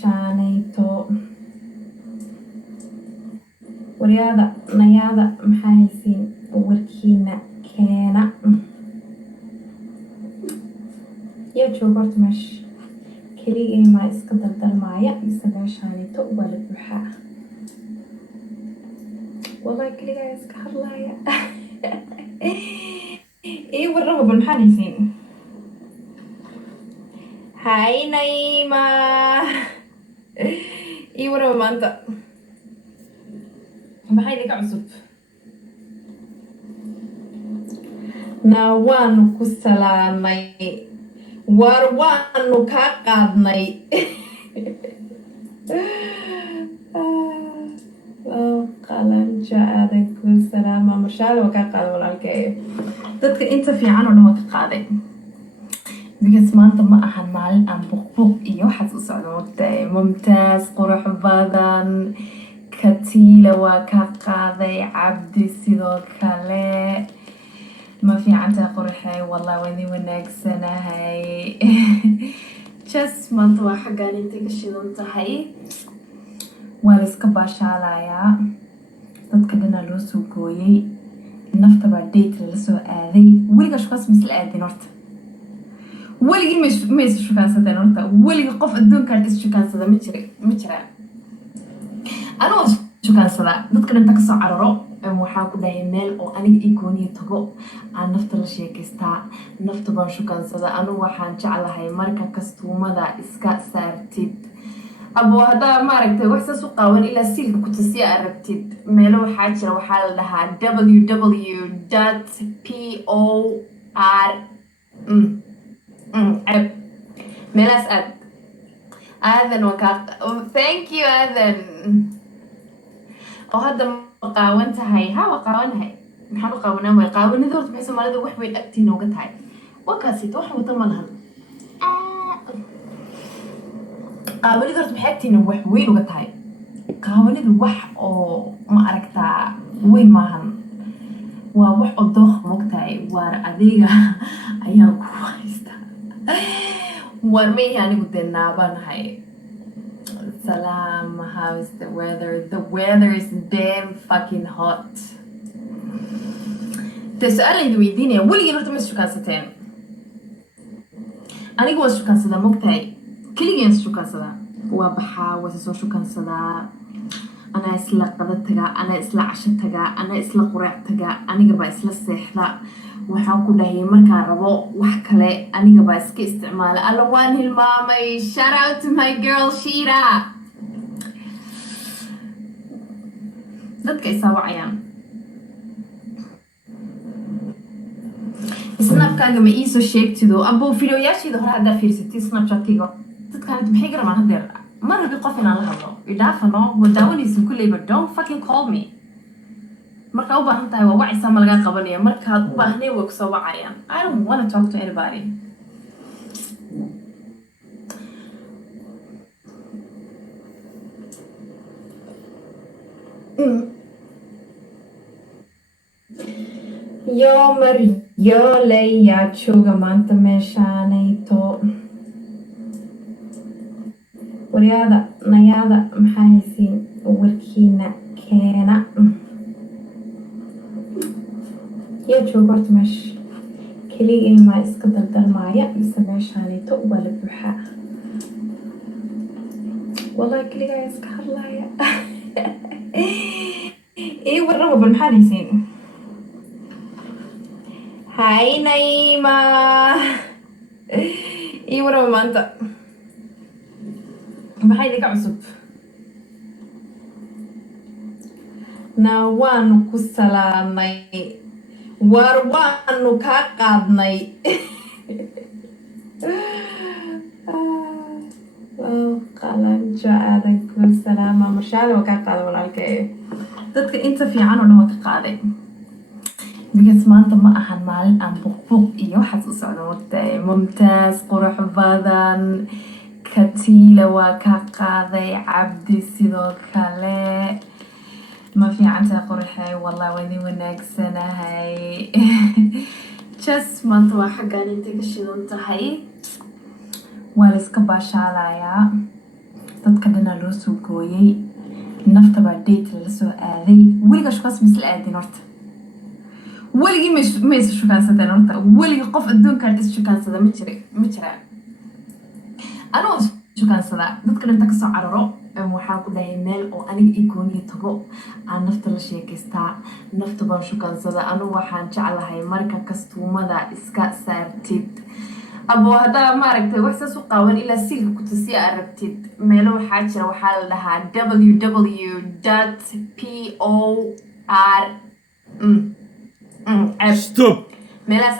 meeshaanayto waryaada nayaada maxaa haysiin warkiina keena yaa jooga horta meesha keligay maa iska daldalmaaya mise meeshaanayto waa la buuxaa wallahi keligaa iska hadlaaya ii warraba bal maxaa haysiin hay Naima ii warraba maanta maxay idinka cusub na waanu ku salaamay war waanu kaa qaadnay qalanja aadan ku salaama marshaale waa kaa qaaday walaalkay dadka inta fiican oo dhan waa ka qaaday because maanta ma ahan maalin aan buqbuq iyo waxaas u socdo waqti mumtaaz qurux badan katiila waa ka qaaday cabdi sidoo kale ma fiicantaa quruxay wallah waa idin wanaagsanahay just maanta waa xaggaan intay ka shidan tahay waa la iska baashaalayaa dadka dhanaa loo soo gooyey nafta baa date lala soo aaday weligaa shukaas misla aadin horta weligii ma is shukaansadeen horta weliga qof adduunkaan is shukaansada ma jiraan anuu shukaansada dadka dhinta kasoo cararo waxaa ku dhahay meel oo aniga ii gooniya tago aan nafta la sheekaystaa nafta baan shukaansada anuu waxaan jeclahay marka kastuumada iska saartid abo haddaa maaragtay wax saas u qaawan ilaa siilka ku tasiya aad rabtid meelo waxaa jira waxaa la dhahaa www.por meelaas aadan waa kaa thank you aadan oo hadda ma qaawan tahay ha waa qaawanahay maxaan u qaawanaan waay qaawanida horta maxay soomaalida wax weyn agtiina uga tahay wakaasito wax wata ma lahan qaawanida horta maxay agtiina wax weyn uga tahay qaawanida wax oo ma aragtaa weyn maahan waa wax oo dooq mogtahay waar adiga ayaa ku haysta war mayhi anigu dee naabanahay salam how's the weather is damn fucking hot dee su-aalayda weydiinaya weligiin horta ma ishukaansateen anigu waa ishukaansadaa mogtahay keligeen ishukaansadaa waa baxaa waa soo shukaansadaa anaa isla qada tagaa anaa isla casho tagaa anaa isla quraac tagaa anigabaa isla seexda waxaan ku dhahay markaan rabo wax kale anigabaa iska isticmaala alla waan hilmaamay shout out to my girl Shira dadka isaawacayaan snapkaaga ma iisoo sheegtido abo videoyaasheeda hore haddaa fiirsatay snapchatkiga dadkaan maxay garamaan hadeer ma rabi qof inaan la hadlo idhaafano wadaawanaysan kulleyba don't fucking call me markaa u baahan tahay waa wacaysaa ma lagaa qabanaya markaad u baahnay way kusoo wacayaan I don't want to talk to anybody yo maryooley yaa jooga maanta meeshaanayto waryaada nayaada maxaa haysiin warkiina keena yaa jooga horta meesha keligay maa iska daldalmaaya mise meeshaanayto waa la buuxaa wallahi keligaa iska hadlaaya ii warraba bal maxaa haysiin hay Naima ii warraba maanta maxay idinka cusub na waanu ku salaamay war waanu kaa qaadnay qalanja aadan ku salaama marshaale waa kaa qaaday walaalkay dadka inta fiican oo dhan waa ka qaaday because maanta ma ahan maalin aan buqbuq iyo waxaas u socdo waqti mumtaaz qurux badan katiila waa ka qaaday cabdi sidoo kale ma fiicantaa quruxay wallah waa idin wanaagsanahay just maanta waa xaggaan intay ka shidan tahay waa la iska baashaalayaa dadka dhanaa loo soo gooyey nafta baa date la soo aaday weliga shukaas misla aadin horta weligii ma is shukaansadeen horta weligii qof adduunkan is shukaansada ma jira anoo shukaansada dadka dhinta ka soo cararo waxaa ku dhahay meel oo aniga ii gooniya tago aan nafta la sheekaystaa nafta baan shukaansada anigu waxaan jeclahay marka kastuumada iska saartid abo haddaa maaragtay wax saas u qaawan ilaa silka ku tusi aad rabtid meelo waxaa jira waxaa la dhahaa www.por stop meelaas